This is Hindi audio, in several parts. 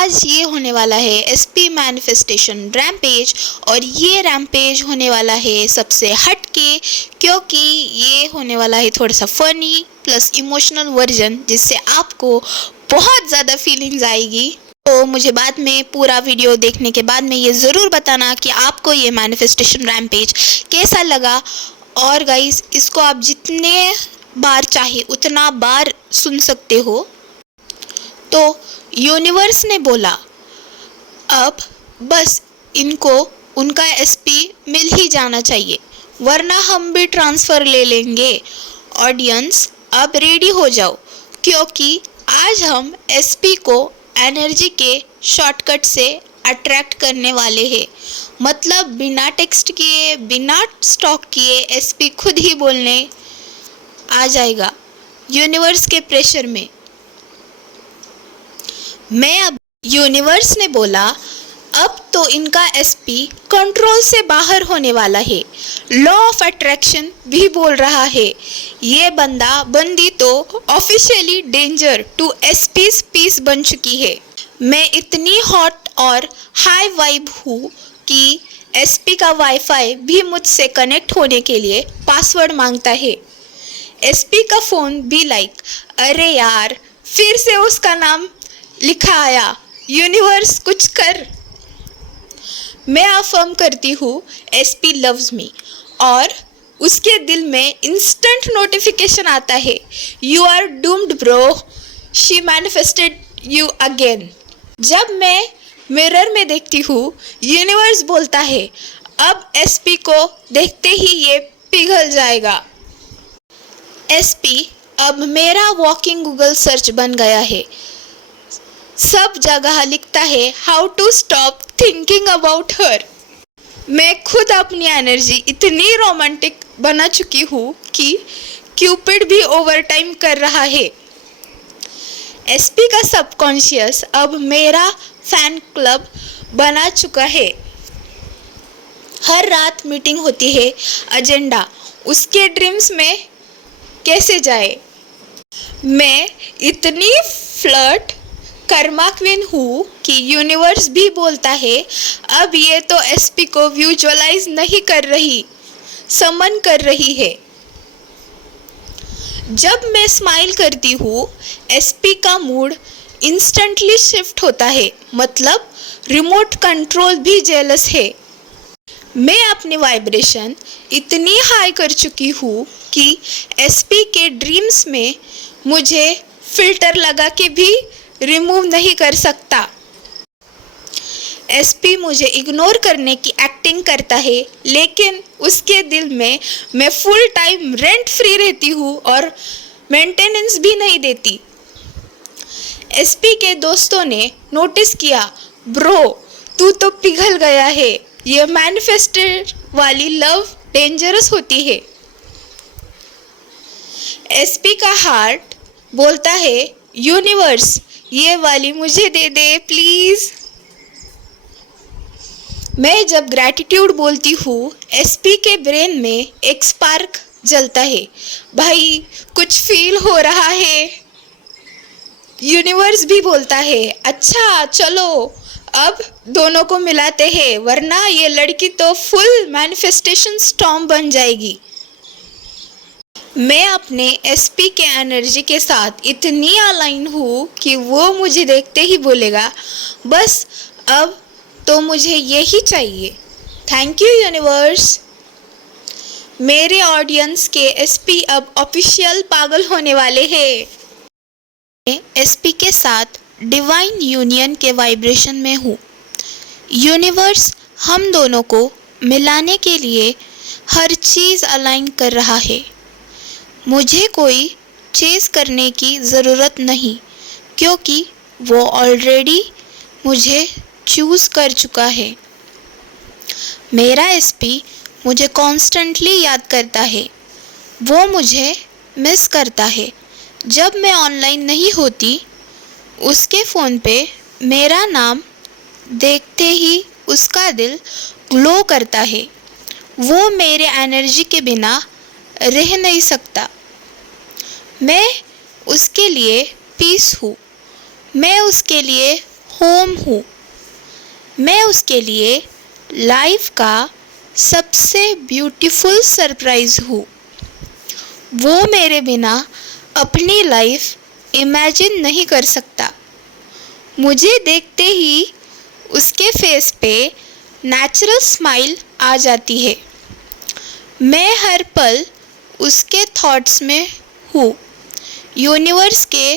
आज ये होने वाला है एसपी मैनिफेस्टेशन रैम्पेज, और ये रैम्पेज होने वाला है सबसे हटके, क्योंकि ये होने वाला है थोड़ा सा फनी प्लस इमोशनल वर्जन, जिससे आपको बहुत ज़्यादा फीलिंग्स आएगी। तो मुझे बाद में पूरा वीडियो देखने के बाद में ये ज़रूर बताना कि आपको ये मैनिफेस्टेशन रैम्पेज कैसा लगा। और गाइस, इसको आप जितने बार चाहे उतना बार सुन सकते हो। तो यूनिवर्स ने बोला अब बस इनको उनका एसपी मिल ही जाना चाहिए, वरना हम भी ट्रांसफ़र ले लेंगे। ऑडियंस अब रेडी हो जाओ, क्योंकि आज हम एसपी को एनर्जी के शॉर्टकट से अट्रैक्ट करने वाले हैं। मतलब बिना टेक्स्ट किए, बिना स्टॉक किए एसपी खुद ही बोलने आ जाएगा यूनिवर्स के प्रेशर में। अब यूनिवर्स ने बोला अब तो इनका एसपी कंट्रोल से बाहर होने वाला है। लॉ ऑफ अट्रैक्शन भी बोल रहा है ये बंदी तो officially danger to SP's peace बन चुकी है। मैं इतनी हॉट और हाई वाइब हूँ कि एसपी का वाईफाई भी मुझसे कनेक्ट होने के लिए पासवर्ड मांगता है। एसपी का फ़ोन भी लाइक, अरे यार फिर से उसका नाम लिखा आया, यूनिवर्स कुछ कर। मैं अफर्म करती हूँ एसपी लव्स मी, और उसके दिल में इंस्टेंट नोटिफिकेशन आता है, you are doomed bro, she manifested you again. जब मैं मिरर में देखती हूँ यूनिवर्स बोलता है अब एसपी को देखते ही ये पिघल जाएगा। एसपी अब मेरा वॉकिंग गूगल सर्च बन गया है। सब जगह लिखता है how to stop thinking about her. मैं खुद अपनी एनर्जी इतनी रोमांटिक बना चुकी हूँ कि क्यूपिड भी ओवर टाइम कर रहा है। एसपी का सबकॉन्शियस अब मेरा फैन क्लब बना चुका है। हर रात मीटिंग होती है, एजेंडा उसके ड्रीम्स में कैसे जाए। मैं इतनी फ्लर्ट कर्मा क्वीन हूँ कि यूनिवर्स भी बोलता है अब ये तो एसपी को विजुअलाइज नहीं कर रही, समन कर रही है। जब मैं स्माइल करती हूँ एसपी का मूड इंस्टेंटली शिफ्ट होता है, मतलब रिमोट कंट्रोल भी जेलस है। मैं अपनी वाइब्रेशन इतनी हाई कर चुकी हूँ कि एसपी के ड्रीम्स में मुझे फिल्टर लगा के भी रिमूव नहीं कर सकता। एसपी मुझे इग्नोर करने की एक्टिंग करता है, लेकिन उसके दिल में मैं फुल टाइम रेंट फ्री रहती हूँ और मेंटेनेंस भी नहीं देती। एसपी के दोस्तों ने नोटिस किया, ब्रो तू तो पिघल गया है, ये मैनिफेस्टेड वाली लव डेंजरस होती है। एसपी का हार्ट बोलता है यूनिवर्स ये वाली मुझे दे दे प्लीज़। मैं जब ग्रैटिट्यूड बोलती हूँ एसपी के ब्रेन में एक स्पार्क जलता है, भाई कुछ फील हो रहा है। यूनिवर्स भी बोलता है अच्छा चलो अब दोनों को मिलाते हैं, वरना ये लड़की तो फुल मैनिफेस्टेशन स्टॉर्म बन जाएगी। मैं अपने एसपी के एनर्जी के साथ इतनी अलाइन हूँ कि वो मुझे देखते ही बोलेगा बस अब तो मुझे यही चाहिए। Thank you universe. मेरे ऑडियंस के एसपी अब ऑफिशियल पागल होने वाले हैं। मैं एसपी के साथ डिवाइन यूनियन के वाइब्रेशन में हूँ। यूनिवर्स हम दोनों को मिलाने के लिए हर चीज़ अलाइन कर रहा है। मुझे कोई चेस करने की ज़रूरत नहीं, क्योंकि वो ऑलरेडी मुझे चूज़ कर चुका है। मेरा एसपी मुझे कॉन्स्टेंटली याद करता है, वो मुझे मिस करता है। जब मैं ऑनलाइन नहीं होती उसके फ़ोन पे मेरा नाम देखते ही उसका दिल ग्लो करता है। वो मेरे एनर्जी के बिना रह नहीं सकता। मैं उसके लिए पीस हूँ, मैं उसके लिए होम हूँ। मैं उसके लिए लाइफ का सबसे ब्यूटीफुल सरप्राइज़ हूँ। वो मेरे बिना अपनी लाइफ इमेजिन नहीं कर सकता। मुझे देखते ही उसके फेस पे नेचुरल स्माइल आ जाती है। मैं हर पल उसके थॉट्स में हूँ। यूनिवर्स के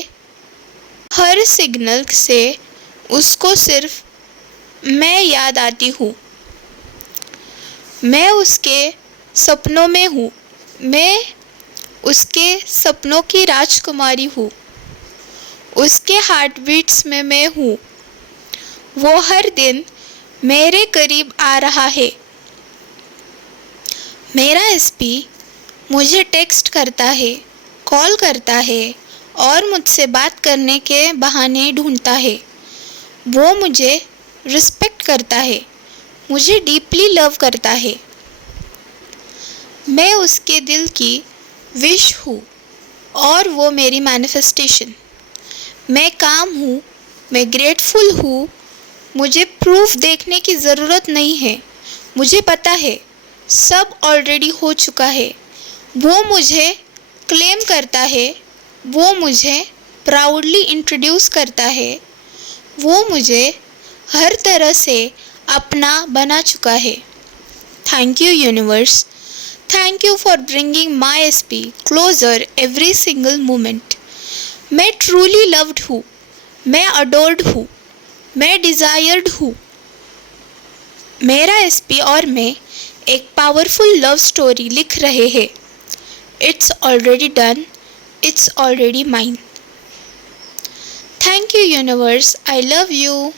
हर सिग्नल से उसको सिर्फ मैं याद आती हूँ। मैं उसके सपनों में हूँ। मैं उसके सपनों की राजकुमारी हूँ। उसके हार्ट बीट्स में मैं हूँ। वो हर दिन मेरे करीब आ रहा है। मेरा एसपी मुझे टेक्स्ट करता है, कॉल करता है और मुझसे बात करने के बहाने ढूंढता है। वो मुझे रिस्पेक्ट करता है, मुझे डीपली लव करता है। मैं उसके दिल की विश हूँ और वो मेरी मैनिफेस्टेशन। मैं काम हूँ, मैं ग्रेटफुल हूँ। मुझे प्रूफ देखने की ज़रूरत नहीं है। मुझे पता है सब ऑलरेडी हो चुका है। वो मुझे क्लेम करता है, वो मुझे प्राउडली इंट्रोड्यूस करता है। वो मुझे हर तरह से अपना बना चुका है। Thank you universe. Thank you for bringing my SP closer every single moment. मैं ट्रूली लव्ड हूँ, मैं अडोर्ड हूँ, मैं डिज़ायर्ड हूँ। मेरा एसपी और मैं एक पावरफुल लव स्टोरी लिख रहे हैं। It's already done, it's already mine. Thank you universe, I love you.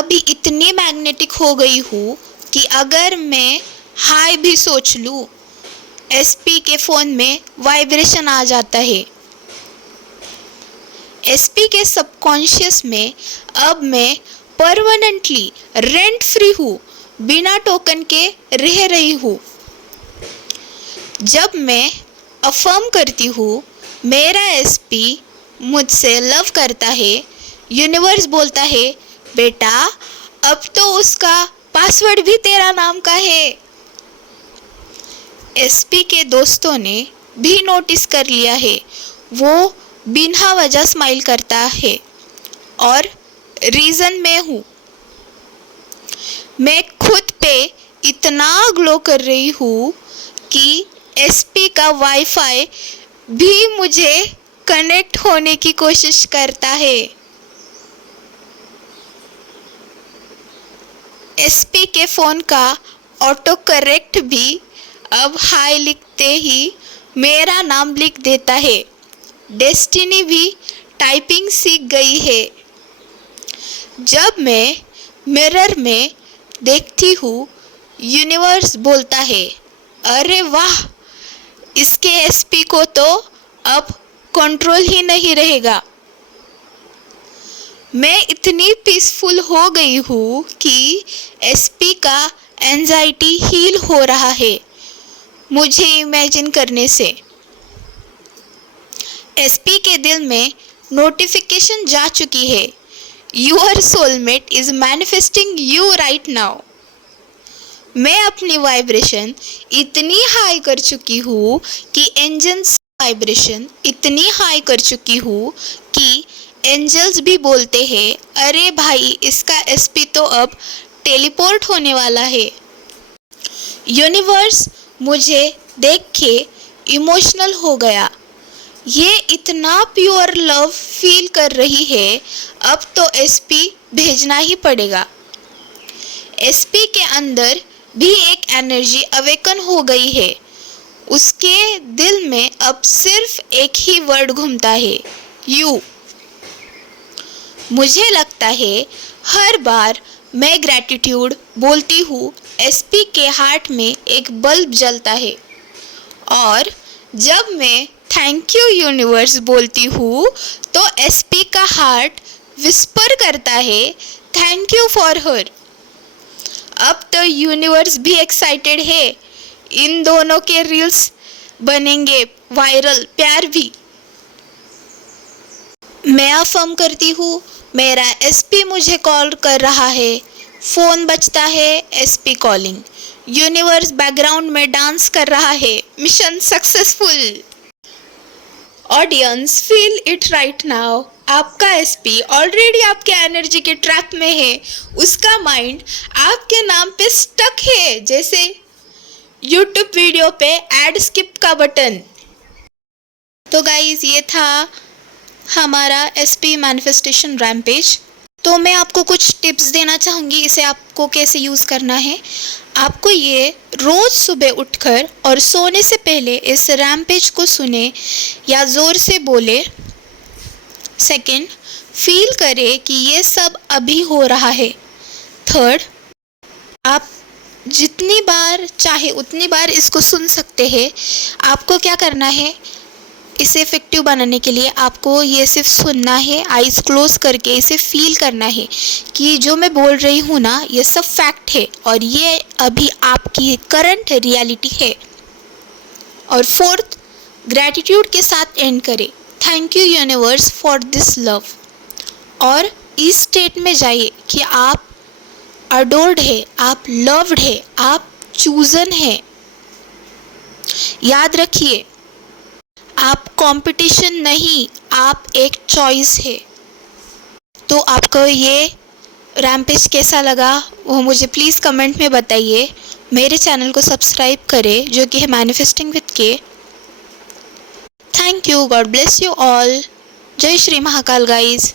अभी इतनी मैग्नेटिक हो गई हूँ कि अगर मैं हाय भी सोच लूँ, एसपी के फ़ोन में वाइब्रेशन आ जाता है। एसपी के सबकॉन्शियस में अब मैं परमानेंटली रेंट फ्री हूँ, बिना टोकन के रह रही हूँ। जब मैं अफर्म करती हूँ मेरा एसपी मुझसे लव करता है, यूनिवर्स बोलता है बेटा अब तो उसका पासवर्ड भी तेरा नाम का है। एसपी के दोस्तों ने भी नोटिस कर लिया है। वो बिना वजह स्माइल करता है और रीज़न मैं हूँ। मैं खुद पे इतना ग्लो कर रही हूँ कि एसपी का वाईफाई भी मुझे कनेक्ट होने की कोशिश करता है। एसपी के फ़ोन का ऑटो करेक्ट भी अब हाय लिखते ही मेरा नाम लिख देता है। डेस्टिनी भी टाइपिंग सीख गई है। जब मैं मिरर में देखती हूँ यूनिवर्स बोलता है अरे वाह, इसके एसपी को तो अब कंट्रोल ही नहीं रहेगा। मैं इतनी पीसफुल हो गई हूँ कि एसपी का एंजाइटी हील हो रहा है मुझे इमेजिन करने से। एसपी के दिल में नोटिफिकेशन जा चुकी है, your soulmate is manifesting you right now. मैं अपनी वाइब्रेशन इतनी हाई कर चुकी हूँ कि एंजल्स वाइब्रेशन इतनी हाई कर चुकी हूँ कि एंजल्स भी बोलते हैं अरे भाई इसका एसपी तो अब टेलीपोर्ट होने वाला है। यूनिवर्स मुझे देख के इमोशनल हो गया। ये इतना प्योर लव फील कर रही है, अब तो एसपी भेजना ही पड़ेगा। एसपी के अंदर भी एक एनर्जी अवेकन हो गई है। उसके दिल में अब सिर्फ एक ही वर्ड घूमता है, यू। मुझे लगता है हर बार मैं ग्रैटिट्यूड बोलती हूँ एसपी के हार्ट में एक बल्ब जलता है, और जब मैं थैंक यू यूनिवर्स बोलती हूँ तो एसपी का हार्ट विस्पर करता है थैंक यू फॉर हर। अब तो यूनिवर्स भी एक्साइटेड है। इन दोनों के रील्स बनेंगे वायरल, प्यार भी। मैं अफर्म करती हूँ, मेरा एसपी मुझे कॉल कर रहा है। फ़ोन बजता है, एसपी कॉलिंग। यूनिवर्स बैकग्राउंड में डांस कर रहा है। Mission successful. Audience feel it right now. आपका एसपी ऑलरेडी आपके एनर्जी के ट्रैप में है। उसका माइंड आपके नाम पे स्टक है, जैसे यूट्यूब वीडियो पे एड स्किप का बटन। तो गाइज, ये था हमारा एसपी मैनिफेस्टेशन रैम्पेज। तो मैं आपको कुछ टिप्स देना चाहूँगी, इसे आपको कैसे यूज़ करना है। आपको ये रोज़ सुबह उठकर और सोने से पहले इस रैम्पेज को सुने या ज़ोर से बोले। सेकंड, फील करें कि ये सब अभी हो रहा है। थर्ड, आप जितनी बार चाहे उतनी बार इसको सुन सकते हैं। आपको क्या करना है, इसे इफ़ेक्टिव बनाने के लिए आपको ये सिर्फ सुनना है, आइज़ क्लोज करके इसे फील करना है कि जो मैं बोल रही हूँ ना, ये सब फैक्ट है और ये अभी आपकी करंट रियलिटी है। और फोर्थ, ग्रैटिट्यूड के साथ एंड करें। Thank you universe for this love. और इस स्टेट में जाइए कि आप अडोर्ड है, आप लव्ड है, आप चूजन है। याद रखिए, आप कंपटीशन नहीं, आप एक चॉइस है। तो आपको ये रैम्पेज कैसा लगा वो मुझे प्लीज़ कमेंट में बताइए। मेरे चैनल को सब्सक्राइब करें, जो कि है मैनिफेस्टिंग विद के। Thank you, God bless you all. जय श्री महाकाल गाइज।